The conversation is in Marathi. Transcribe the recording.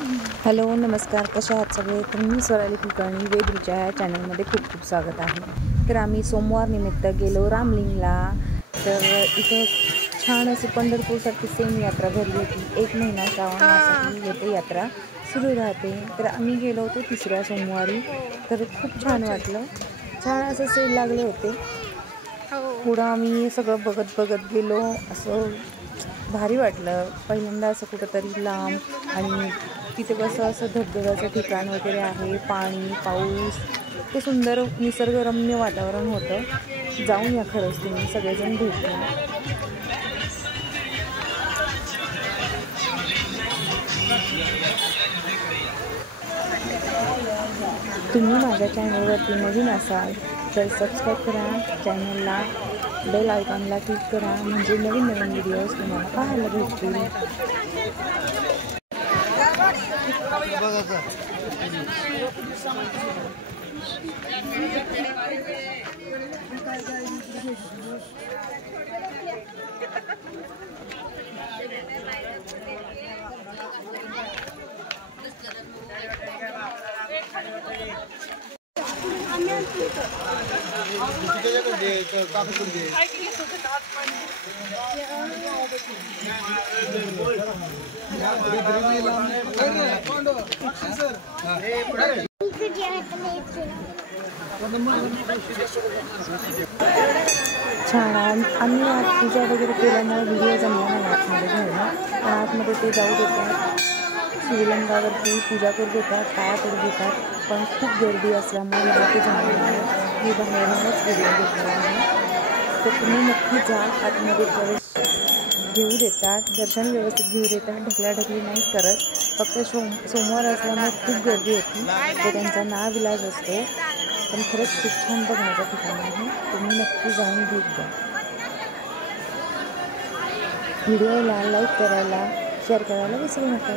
हॅलो नमस्कार, कशा आहात सगळे? तर मी स्वराली कुलकर्णी वेदूच्या ह्या चॅनलमध्ये खूप खूप स्वागत आहे। तर आम्ही सोमवार निमित्त गेलो रामलिंगला। तर इथं छान अशी पंढरपूरसारखी सेम यात्रा भरली होती। 1 महिना श्रावण मासाची येते यात्रा सुरू राहते। तर आम्ही गेलो होतो 3ऱ्या सोमवारी। तर खूप छान वाटलं, छान असं सेल लागले होते। पुढं आम्ही सगळं बघत बघत गेलो, असं भारी वाटलं। पहिल्यांदा असं कुठंतरी लांब, आणि तिथे कसं असं धबधब्याचं ठिकाण वगैरे आहे, पाणी पाऊस, इतकं सुंदर निसर्गरम्य वातावरण होतं। जाऊन या खरंच, तुम्ही सगळेजण भेट द्या। तुम्ही माझ्या चॅनलवरती नवीन असाल तर सबस्क्राईब करा चॅनलला, बेल आयकॉनला क्लिक करा, म्हणजे नवीन नवीन व्हिडिओज तुम्हाला पाहायला भेटतील। छान, आम्ही आज पूजा वगैरे केल्यामुळे व्हिडिओ जमला नाही आतमध्ये घ्यायला, पण आतमध्ये ते जाऊ देतात, शिवलिंगावरती पूजा करू देतात, पाया पडू देतात, पण खूप गर्दी असल्यामुळे मला ते जमलं नाही। मी बाहेरूनच व्हिडिओ घेतला आहे। तर तुम्ही नक्की जा, आतमध्ये प्रवेश घेऊ देतात, दर्शन व्यवस्थित घेऊ देतात, ढकलाढकली नाही करत। फक्त सोमवार असल्यामुळे खूप गर्दी होती, तो त्यांचा नाविलाज असतो। पण खरंच खूप छान बघण्याचं ठिकाण आहे, तुम्ही नक्की जाऊन भेट द्या। व्हिडिओला लाईक करायला, शेअर करायला विसरू नका।